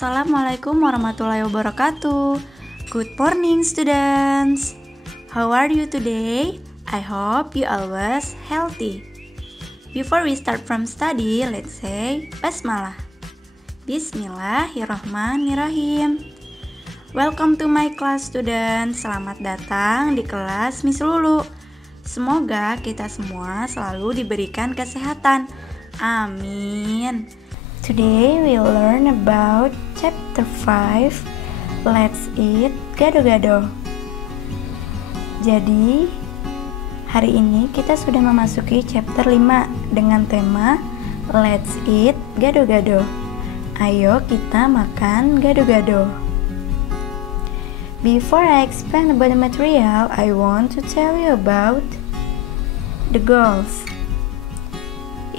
Assalamualaikum warahmatullahi wabarakatuh. Good morning students. How are you today? I hope you always healthy. Before we start from study, let's say Basmalah. Bismillahirrahmanirrahim. Welcome to my class students. Selamat datang di kelas Miss Lulu. Semoga kita semua selalu diberikan kesehatan. Amin. Today we'll learn about chapter 5. Let's eat gado-gado. Jadi, hari ini kita sudah memasuki chapter 5 dengan tema Let's eat gado-gado. Ayo kita makan gado-gado. Before I explain about the material, I want to tell you about the goals.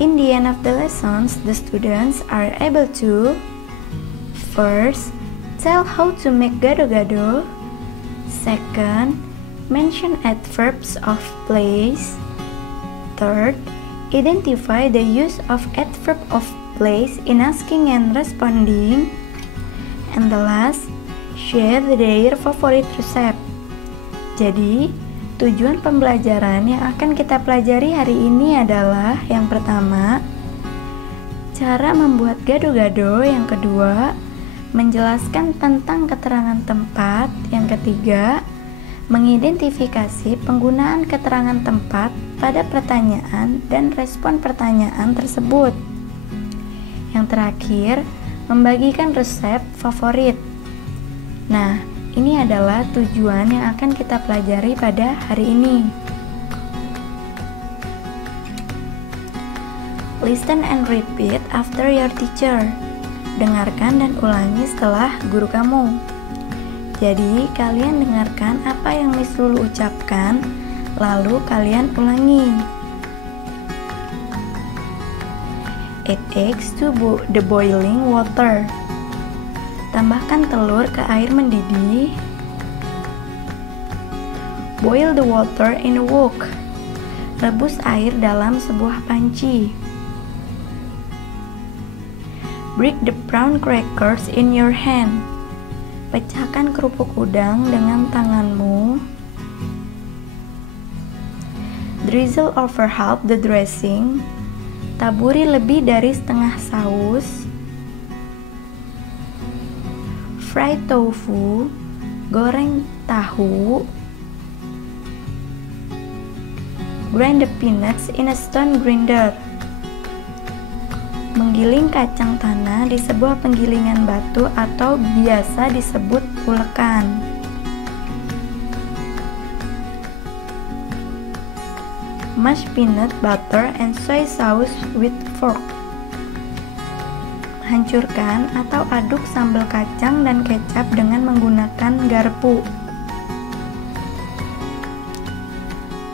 In the end of the lessons, the students are able to first, tell how to make gado-gado. Second, mention adverbs of place. Third, identify the use of adverb of place in asking and responding. And the last, share their favorite recipe. Jadi, tujuan pembelajaran yang akan kita pelajari hari ini adalah yang pertama, cara membuat gado-gado. Yang kedua, menjelaskan tentang keterangan tempat. Yang ketiga, mengidentifikasi penggunaan keterangan tempat pada pertanyaan dan respon pertanyaan tersebut. Yang terakhir, membagikan resep favorit. Nah, ini adalah tujuan yang akan kita pelajari pada hari ini. Listen and repeat after your teacher. Dengarkan dan ulangi setelah guru kamu. Jadi, kalian dengarkan apa yang Miss Lulu ucapkan, lalu kalian ulangi. Add eggs to the boiling water. Tambahkan telur ke air mendidih. Boil the water in a wok. Rebus air dalam sebuah panci. Break the brown crackers in your hand. Pecahkan kerupuk udang dengan tanganmu. Drizzle over half the dressing. Taburi lebih dari setengah saus. Fry tofu, goreng tahu. Grind the peanuts in a stone grinder. Menggiling kacang tanah di sebuah penggilingan batu atau biasa disebut ulekan. Mash peanut butter and soy sauce with fork. Hancurkan atau aduk sambal kacang dan kecap dengan menggunakan garpu.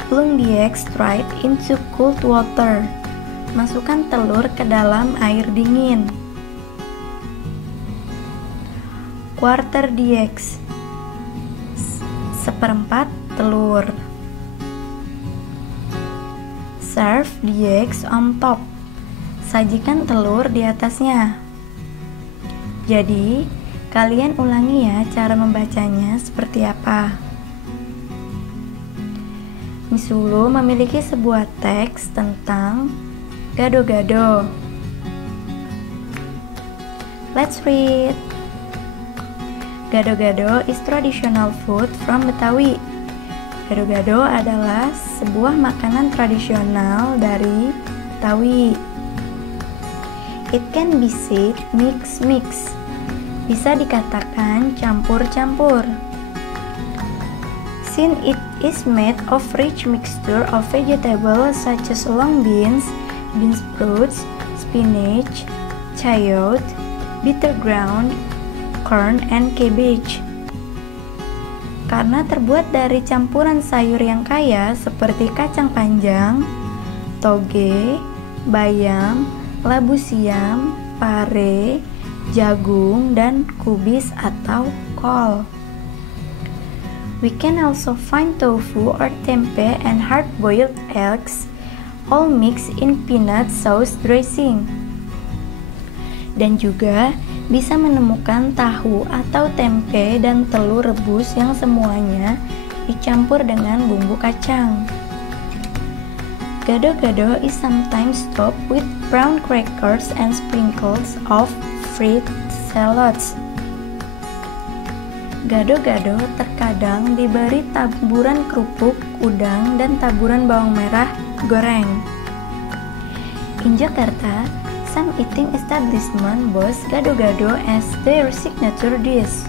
Plunge the eggs straight into cold water. Masukkan telur ke dalam air dingin. Quarter the eggs. Seperempat telur. Serve the eggs on top. Sajikan telur di atasnya. Jadi, kalian ulangi ya cara membacanya seperti apa. Miss Lulu memiliki sebuah teks tentang gado-gado. Let's read. Gado-gado is traditional food from Betawi. Gado-gado adalah sebuah makanan tradisional dari Betawi. It can be said mix-mix. Bisa dikatakan campur-campur. Since it is made of rich mixture of vegetables such as long beans, bean sprouts, spinach, chayote, bitter ground, corn, and cabbage. Karena terbuat dari campuran sayur yang kaya seperti kacang panjang, toge, bayam, labu siam, pare, jagung, dan kubis atau kol. We can also find tofu or tempe and hard-boiled eggs, all mixed in peanut sauce dressing. Dan juga bisa menemukan tahu atau tempe dan telur rebus yang semuanya dicampur dengan bumbu kacang. Gado-gado is sometimes topped with brown crackers and sprinkles of fruit salads. Gado-gado terkadang diberi taburan kerupuk, udang, dan taburan bawang merah goreng. In Jakarta, some eating establishment boast gado-gado as their signature dish.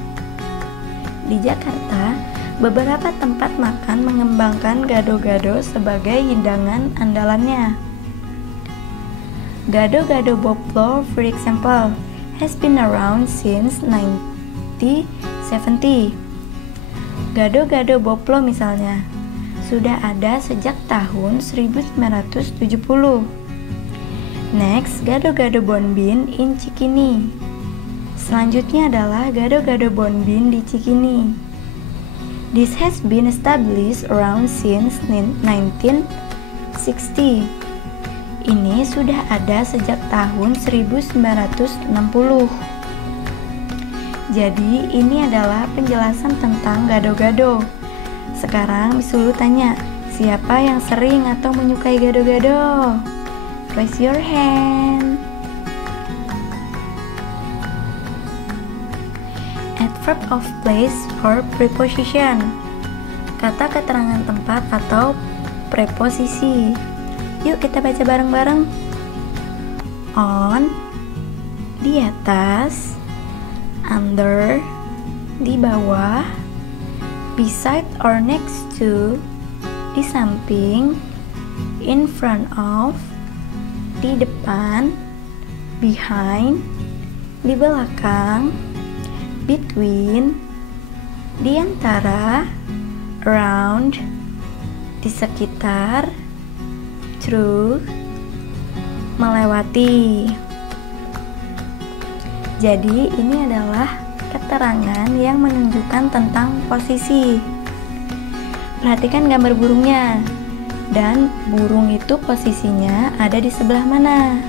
Di Jakarta, beberapa tempat makan mengembangkan gado-gado sebagai hidangan andalannya. Gado-gado Boplo, for example, has been around since 1970. Gado-gado Boplo misalnya, sudah ada sejak tahun 1970. Next, gado-gado Bonbin in Cikini. Selanjutnya adalah gado-gado Bonbin di Cikini. This has been established around since 1960. Ini sudah ada sejak tahun 1960. Jadi, ini adalah penjelasan tentang gado-gado. Sekarang Miss Lulu tanya, siapa yang sering atau menyukai gado-gado? Raise your hand. Adverb of place or preposition. Kata keterangan tempat atau preposisi. Yuk kita baca bareng-bareng. On, di atas. Under, di bawah. Beside or next to, di samping. In front of, di depan. Behind, di belakang. Between, di antara. Around, di sekitar. Through, melewati. Jadi ini adalah keterangan yang menunjukkan tentang posisi. Perhatikan gambar burungnya. Dan burung itu posisinya ada di sebelah mana?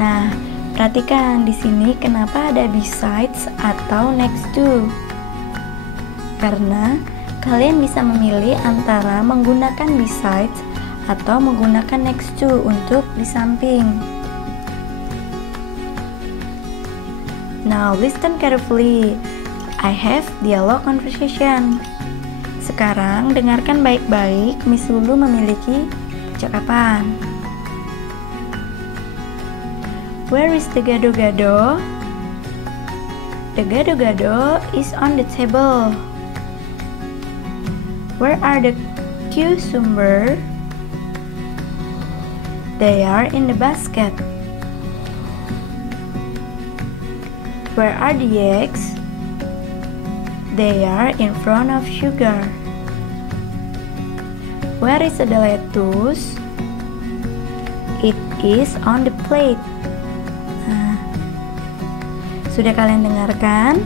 Nah, perhatikan di sini kenapa ada besides atau next to. Karena kalian bisa memilih antara menggunakan besides atau menggunakan next to untuk di samping. Now listen carefully. I have dialogue conversation. Sekarang dengarkan baik-baik, Miss Lulu memiliki percakapan. Where is the gado-gado? The gado-gado is on the table. Where are the cucumber? They are in the basket. Where are the eggs? They are in front of sugar. Where is the lettuce? It is on the plate. Nah, sudah kalian dengarkan?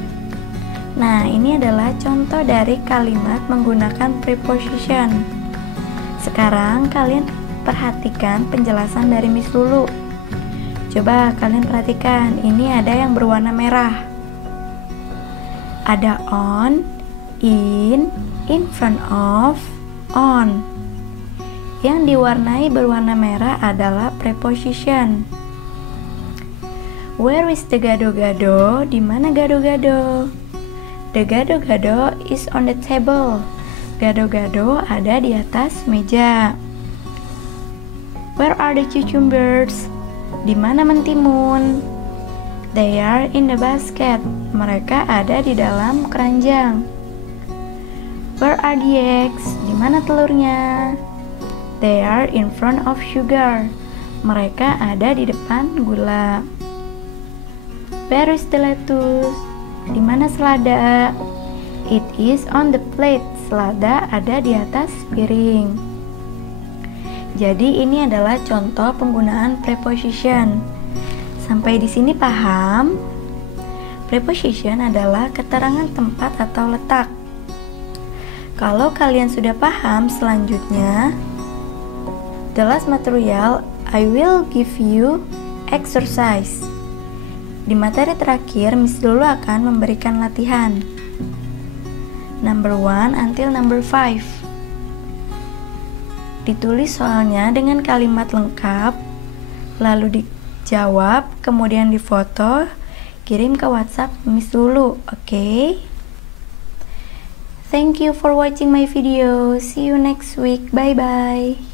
Nah, ini adalah contoh dari kalimat menggunakan preposition. Sekarang kalian perhatikan penjelasan dari Miss Lulu. Coba kalian perhatikan, ini ada yang berwarna merah. Ada on, in front of, on. Yang diwarnai berwarna merah adalah preposition. Where is the gado-gado? Di mana gado-gado? The gado-gado is on the table. Gado-gado ada di atas meja. Where are the cucumbers? Di mana mentimun? They are in the basket. Mereka ada di dalam keranjang. Where are the eggs? Di mana telurnya? They are in front of sugar. Mereka ada di depan gula. Where is the lettuce? Di mana selada? It is on the plate. Selada ada di atas piring. Jadi ini adalah contoh penggunaan preposition. Sampai di sini paham? Preposition adalah keterangan tempat atau letak. Kalau kalian sudah paham, selanjutnya the last material I will give you exercise. Di materi terakhir, Miss Lulu akan memberikan latihan. Number 1 until number 5. Ditulis soalnya dengan kalimat lengkap, lalu dijawab, kemudian difoto, kirim ke WhatsApp Miss Lulu, oke? Thank you for watching my video. See you next week. Bye-bye.